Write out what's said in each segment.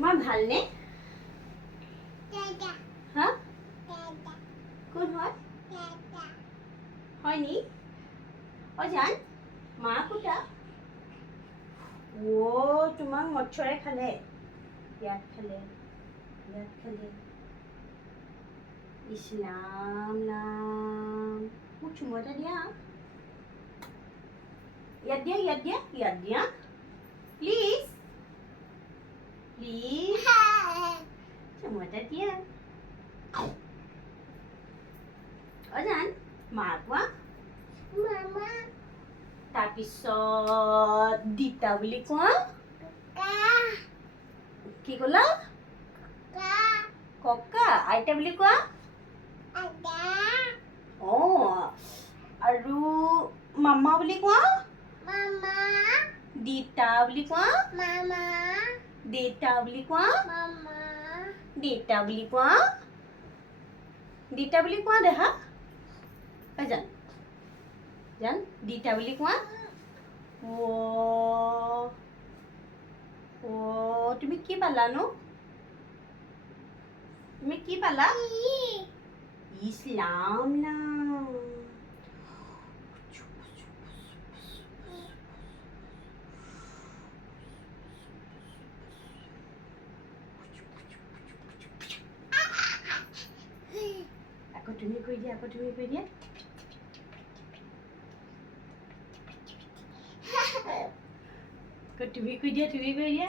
তোমাৰ ভালনে? হা? কোন হয়? হয় নি? অজান মা কোটা? তোমাক মচ্ছৰে খালে? ইয়াত খালে, ইয়াত খালে। ইছলাম নাম মোক চুমু এটা দিয়া। ইয়াত দিয়া, ইয়াত দিয়া, ইয়াত দিয়া। প্লিজ প্লিজ চুমু এটা দিয়া। অজান মা কোৱা। তাৰপিছত দিতা বুলি কোৱা। কি ক'লা? ককা। আইতা বুলি কোৱা। আৰু মামা বুলি কোৱা। দিতা বুলি কোৱা। দেতা বুলি কোৱা। দেতা বুলি কোৱা। দিতা বুলি কোৱা দেহা। জান জান দিতা বুলি কোৱা। তুমি কি পালানো? তুমি কি পালা? ইছলাম নাম। আকৌ তুমি কৈ দিয়া, আকৌ তুমি কৈ দিয়া। আকৌ তুমি কৈ দিয়া, তুমি কৈ দিয়া।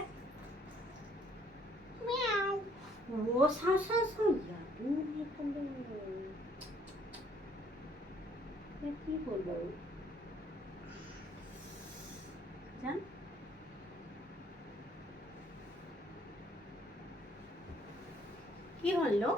চাওঁ চাওঁ চাওঁ কি হ'ল বাৰু? জান কি হ'ল নো?